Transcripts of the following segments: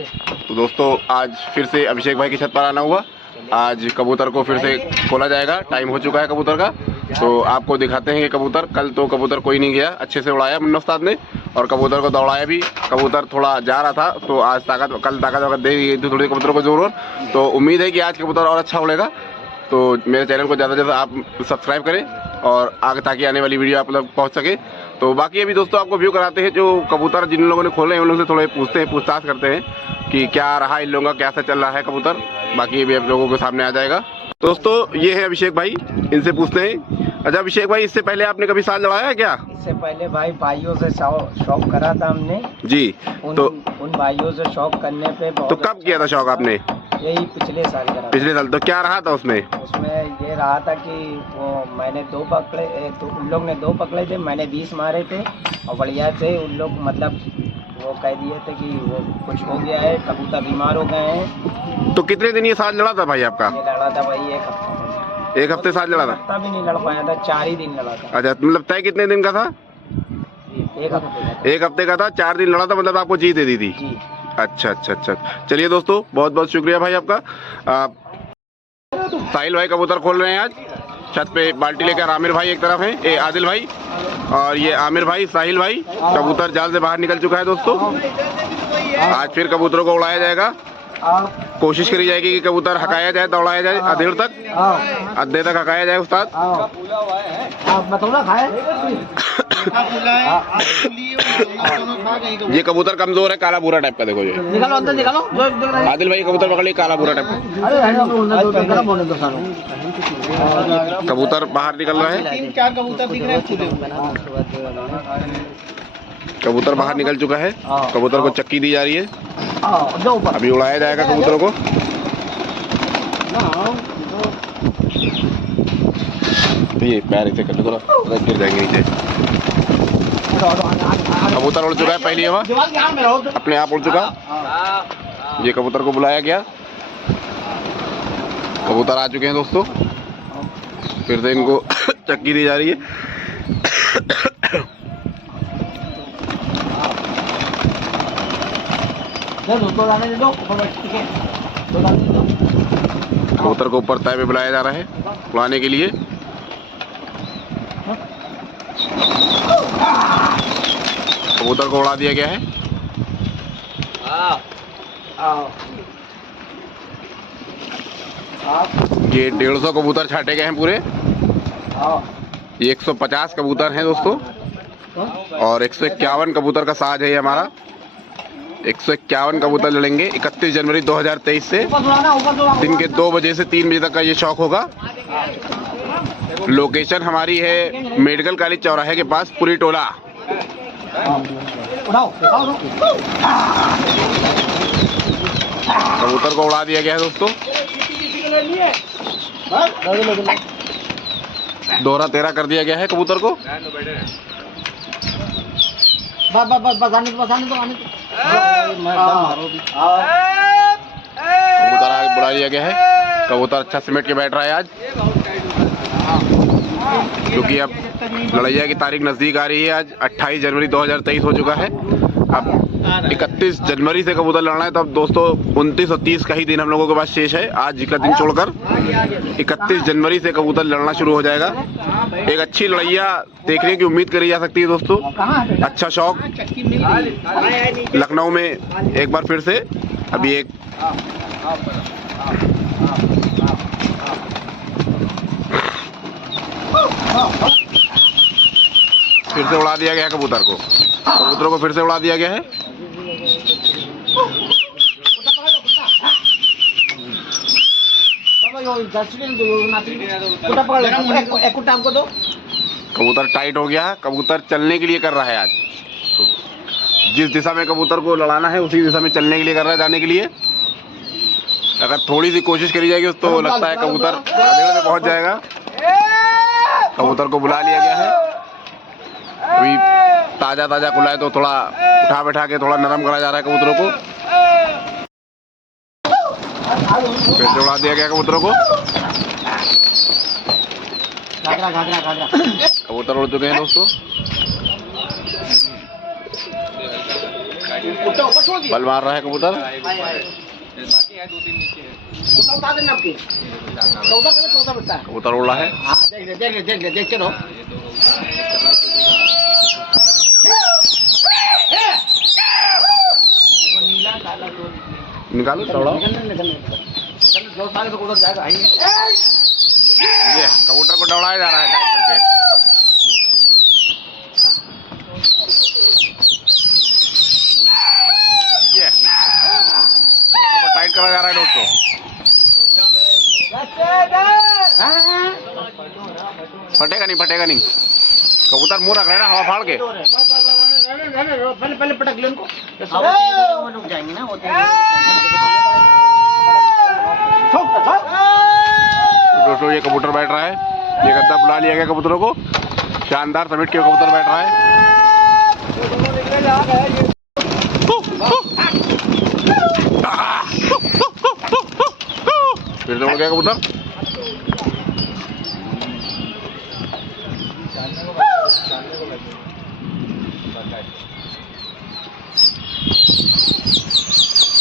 तो दोस्तों आज फिर से अभिषेक भाई की छत पर आना हुआ। आज कबूतर को फिर से खोला जाएगा, टाइम हो चुका है कबूतर का। तो आपको दिखाते हैं ये कबूतर। कल तो कबूतर कोई नहीं गया, अच्छे से उड़ाया मुन्ना उस्ताद ने और कबूतर को दौड़ाया भी। कबूतर थोड़ा जा रहा था तो आज कल ताकत वगत दे दी थोड़ी कबूतर को ज़रूर। तो उम्मीद है कि आज कबूतर और अच्छा उड़ेगा। तो मेरे चैनल को ज़्यादा से ज़्यादा आप सब्सक्राइब करें और आगे ताकि आने वाली वीडियो आप लोग पहुँच सके। तो बाकी अभी दोस्तों आपको व्यू कराते हैं जो कबूतर जिन लोगों ने खोले हैं उन लोगों से थोड़े पूछताछ करते हैं कि क्या रहा इन लोगों का, कैसा चल रहा है कबूतर। बाकी भी आप लोगों के सामने आ जाएगा। दोस्तों ये है अभिषेक भाई, इनसे पूछते हैं। अच्छा अभिषेक भाई, इससे पहले आपने कभी साथ लड़ाया है क्या? इससे पहले भाइयों से शौक करा था हमने जी। तो उन भाइयों से शौक करने पे तो कब किया था शौक आपने? यही पिछले साल करा। पिछले साल। तो क्या रहा था उसमें? उसमें ये रहा था कि वो मैंने 2 पकड़े तो उन लोग ने 2 पकड़े थे, मैंने 20 मारे थे और बढ़िया से उन लोग मतलब वो कह दिए थे कि वो कुछ हो गया है, कबूतर बीमार हो गए हैं। तो कितने दिन ये साथ लड़ा था भाई आपका? ये लड़ा था भाई 1 हफ्ते। 1 हफ्ते साथ लड़ा था? हफ्ता भी नहीं लड़ पाया था, 4 ही दिन लड़ा था। अच्छा मतलब तय कितने दिन का था? 1 हफ्ते। 1 हफ्ते का था, 4 दिन लड़ा था, मतलब आपको जीत दे दी थी। अच्छा। चलिए दोस्तों बहुत बहुत शुक्रिया भाई आपका। साहिल भाई कबूतर खोल रहे हैं आज छत पे। बाल्टी लेकर आमिर भाई एक तरफ है, आदिल भाई और ये आमिर भाई, साहिल भाई। कबूतर जाल से बाहर निकल चुका है दोस्तों। आज फिर कबूतरों को उड़ाया जाएगा। कोशिश करी जाएगी कि कबूतर हकाया जाए, दौड़ाया जाए अधेड़ तक, अद्धे तक हकाया जाए उस्ताद। ये कबूतर कमजोर है, काला भूरा टाइप का। देखो ये आदिल भाई कबूतर पकड़िए, काला भूरा टाइप कबूतर बाहर निकल रहा है। 3-4 कबूतर दिख रहे हैं। कबूतर बाहर निकल चुका है। कबूतर को चक्की दी जा रही है, अभी उड़ाया जाएगा कबूतरों को। तो ये पैर इसे कर लो थोड़ा, गिर जाएंगे नीचे। कबूतर उड़ चुका है, पहली हवा अपने आप उड़ चुका। ये कबूतर को बुलाया गया, कबूतर आ चुके हैं दोस्तों। फिर से इनको चक्की दी जा रही है। कबूतर को ऊपर तय पे बुलाया जा रहा है उड़ाने के लिए। कबूतर को उड़ा दिया गया है। ये 150 कबूतर छाटे गए हैं पूरे। ये 150 कबूतर हैं दोस्तों और 151 कबूतर का साज है ये हमारा। 151 कबूतर लड़ेंगे 31 जनवरी 2023 से दिन के 2 बजे से 3 बजे तक का ये शौक होगा। लोकेशन हमारी है मेडिकल कॉलेज चौराहे के पास, पूरी टोला। कबूतर को उड़ा दिया गया है दोस्तों। 2-13 कर दिया गया है कबूतर को। कबूतर आगे बढ़ा दिया गया है। कबूतर अच्छा सिमट के बैठ रहा है आज, क्योंकि अब लड़ैया की तारीख नज़दीक आ रही है। आज 28 जनवरी 2023 हो चुका है। अब 31 जनवरी से कबूतर लड़ना है, तो अब दोस्तों 29 और 30 का ही दिन हम लोगों के पास शेष है। आज का दिन छोड़कर 31 जनवरी से कबूतर लड़ना शुरू हो जाएगा। एक अच्छी लड़ैया देखने की उम्मीद करी जा सकती है दोस्तों। अच्छा शौक लखनऊ में एक बार फिर से। अभी एक फिर से उड़ा दिया गया है कबूतर को। कबूतरों को फिर से उड़ा दिया गया है। कबूतर टाइट हो गया है, कबूतर चलने के लिए कर रहा है आज। जिस दिशा में कबूतर को लड़ाना है उसी दिशा में चलने के लिए कर रहा है, जाने के लिए। अगर थोड़ी सी कोशिश करी जाएगी तो लगता है कबूतर अधेड़ में पहुंच जाएगा। कबूतर को बुला लिया गया है। अभी ताजा खुला है तो थोड़ा उठा बैठा के थोड़ा नरम करा जा रहा है कबूतरों को। फिर से उड़ा दिया गया कबूतरों को। कबूतर उड़ चुके हैं दोस्तों। बल मार रहा है कबूतर। कबूतर उड़ रहा है। निकालो दौड़ाओ। ये कबूतर को दौड़ाया जा रहा है टाइट करके। ये कबूतर को टाइट करा जा रहा है दोस्तों। फटेगा नहीं, फटेगा नहीं। कबूतर मुंह रख रहे हैं ना हवा फाड़ के। पहले पटक ले उनको, रुक जाएंगे ना। दोस्तों ये कबूतर बैठ रहा है। ये गद्दा बुला लिया गया कबूतरों को। शानदार समेट के कबूतर बैठ रहा है। फिर से उड़ गया कबूतर।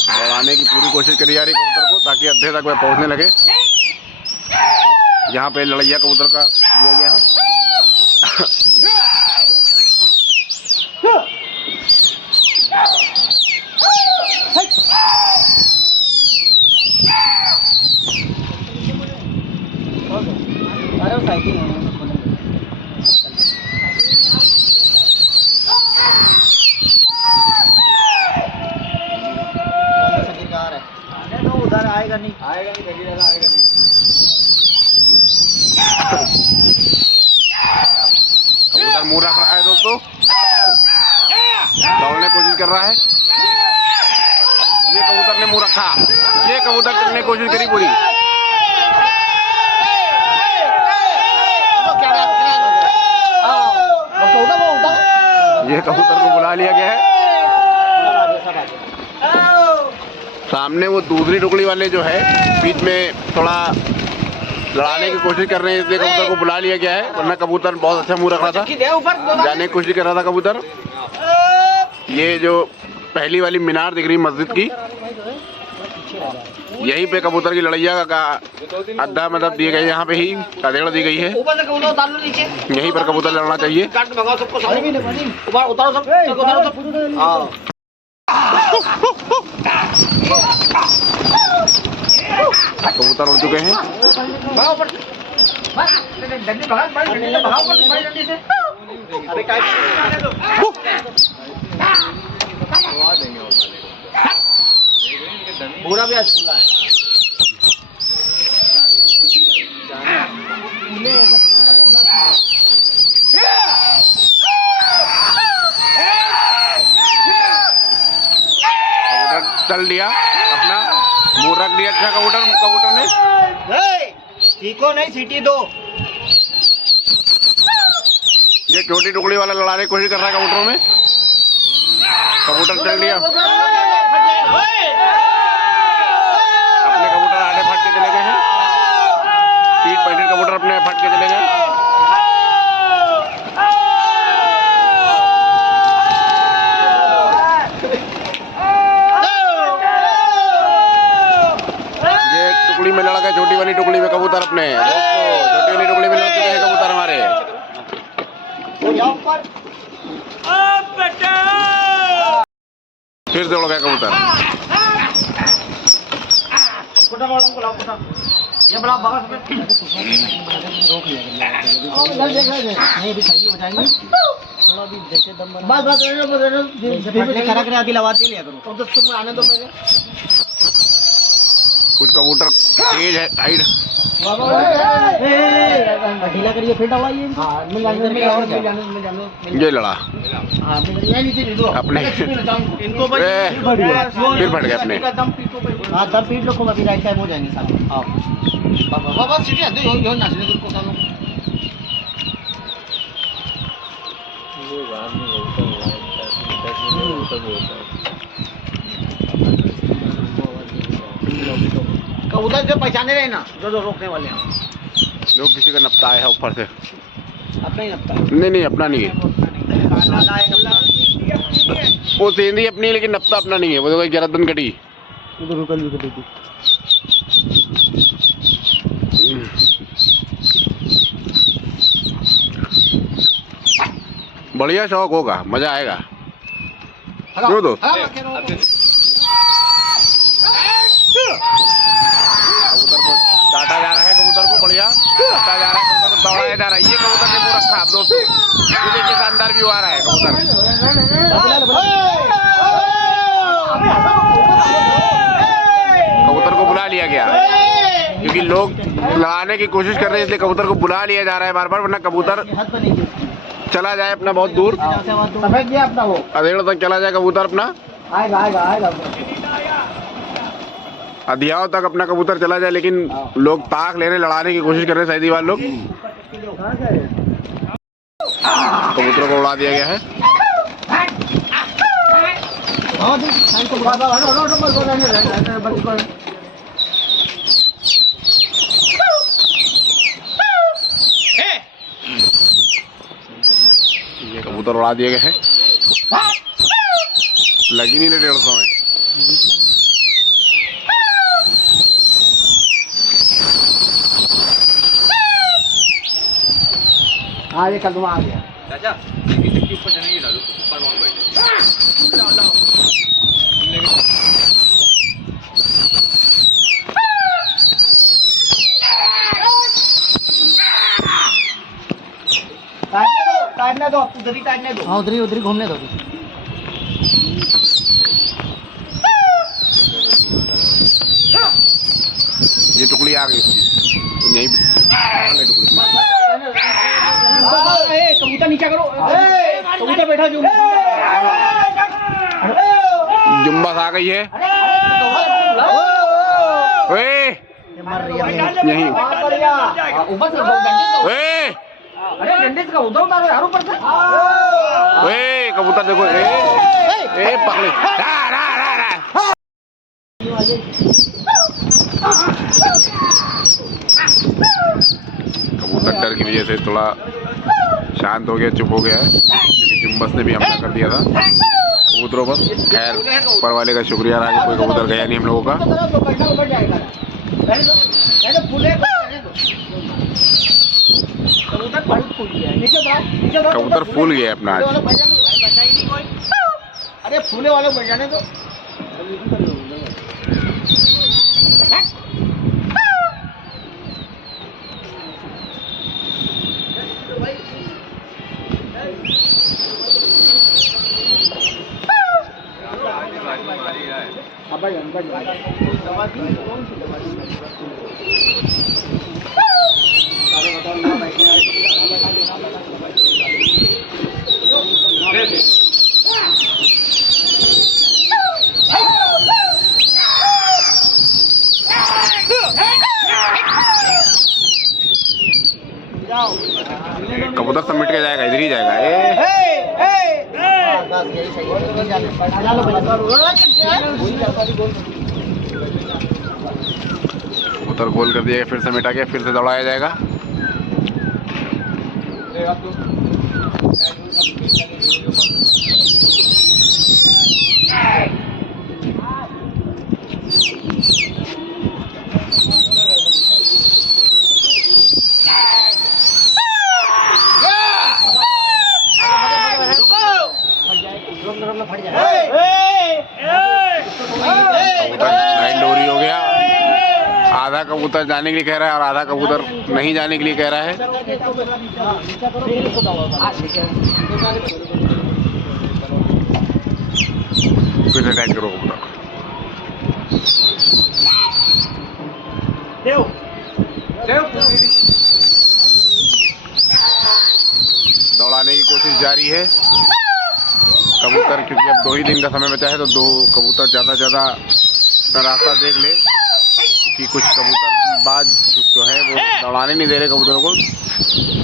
दौड़ाने की पूरी कोशिश करी जा रही कबूतर को ताकि अड्डे तक वह पहुंचने लगे। यहाँ पे लड़ैया कबूतर का दिया गया है। उधर आएगा नहीं, आएगा नहीं, आएगा नहीं। कबूतर मुंह रख रहा है दोस्तों, दौड़ने की कोशिश कर रहा है। ये कबूतर ने मुंह रखा। ये कबूतर चलने की कोशिश करी पूरी। ये कबूतर को बुला लिया गया है। सामने वो दूसरी टुकड़ी वाले जो है बीच में थोड़ा लड़ाने की कोशिश कर रहे हैं, इसलिए कबूतर को बुला लिया गया है। वरना कबूतर बहुत अच्छा मुंह रख रहा था, जाने की कोशिश कर रहा था कबूतर। ये जो पहली वाली मीनार दिख रही मस्जिद की, यहीं पे कबूतर की लड़ैया का अड्डा मतलब दिए गए, यहाँ पे ही अधेड़ दी गई है। यहीं पर कबूतर लड़ना चाहिए। कबूतर उड़ चुके हैं। पूरा भी आज खुला है। चल दिया अपना मुंह रख दिया। अच्छा कबूतर ने सीखो नहीं, सीटी दो। ये छोटी टुकड़ी वाला लड़ाने की कोशिश कर रहा है कबूतरों में। कबूतर चल दिया। अपने कबूतर आधे फट के चले गए हैं। 30-35 कबूतर अपने फट के चले गए। टुकड़ी में लड़ गए, छोटी वाली टुकड़ी में कबूतर अपने दोस्तों, छोटी वाली टुकड़ी में लड़ चुके हैं कबूतर हमारे। फिर से उड़ गया कबूतर। ये बड़ा बगल में नहीं भी सही हो जाएंगे। थोड़ा भी देखे दम बना। बस खड़ा कर आदि लगा दे लिया करो। और दोस्तों को आने दो पहले। कुछ कबूतर तेज है, हाइट ढीला करिए, फिर दबाइए। ये लड़ा अपने, फिर फट गए अपने। हाँ दम पीट लो, अभी राइट टाइम हो जाएंगे साथ। हाँ बाबा सीढ़ी आते हो ना सीढ़ी को सालों कबूतर जो पहचाने रहे ना, जो रोकने वाले हैं लोग किसी का नपता है ऊपर से। अपना ही नपता है। नहीं अपना नहीं है। वो सेंधी अपनी है, लेकिन नफ्ता अपना नहीं है, वो तो कोई गर्दन कटी। बढ़िया शौक होगा, मजा आएगा। क्यों दो कबूतर को डांटा जा रहा है, कबूतर को बढ़िया डांटा जा रहा है, कबूतर को दौड़ाया जा रहा है। ये कबूतर ने पूरा रखा आप दोस्तों, ये देखिए शानदार व्यू आ रहा है कबूतर। कबूतर को बुला लिया गया क्योंकि लोग लड़ाने की कोशिश कर रहे हैं, इसलिए कबूतर को बुला लिया जा रहा है बार बार, वरना कबूतर चला जाए अपना बहुत दूर, अधेड़ तक चला जाए कबूतर अपना, अधियाव तक अपना कबूतर चला जाए, लेकिन लोग ताक लेने लड़ाने की कोशिश कर रहे हैं सैदीवाल लोग। कबूतरों को उड़ा दिया गया है। ये कबूतर उड़ा दिए गए हैं, लगी नहीं रहे 150 में। हाँ ये कदम आ गया चाचा, इसके ऊपर चने की डालो, ऊपर वहाँ बैठे। काटने दो, उधर ही काटने दो। हाँ उधर ही घूमने दो। ये टुकड़ी आ गई इसकी, तो यहीं टुकड़ी कबूतर नीचे करो, कबूतर बैठा जुम्बस आ गई है। ओए यहीं ओए ओए कबूतर देखो, ए पकड़े कबूतर डर की वजह से थोड़ा शांत हो गया, चुप हो गया है, क्योंकि जुम्बस ने भी हमला कर दिया था कबूतरों पर। खैर ऊपर वाले का शुक्रिया रहा कि कोई कबूतर गया नहीं हम लोगों का। कबूतर फूल गया अपना आज। अरे फूले वाले बढ़ जाने दो। कबूतर सब मिट के जाएगा, इधर ही जाएगा। कबूतर गोल कर दिया, फिर से मिटा गया, फिर से दौड़ाया जाएगा। डोरी हो गया, आधा कबूतर जाने के लिए कह रहा है और आधा कबूतर नहीं जाने के लिए कह रहा है। फिर से टाइट करो कबूतर। दौड़ाने की कोशिश जारी है कबूतर, क्योंकि अब 2 ही दिन का समय बचा है, तो 2 कबूतर ज़्यादा से ज़्यादा अपना रास्ता देख ले, कि कुछ कबूतर बाज जो है वो दौड़ाने नहीं दे रहे कबूतरों को।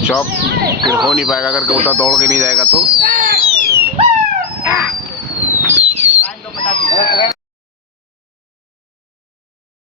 चौक फिर हो नहीं पाएगा अगर कबूतर दौड़ के नहीं जाएगा तो।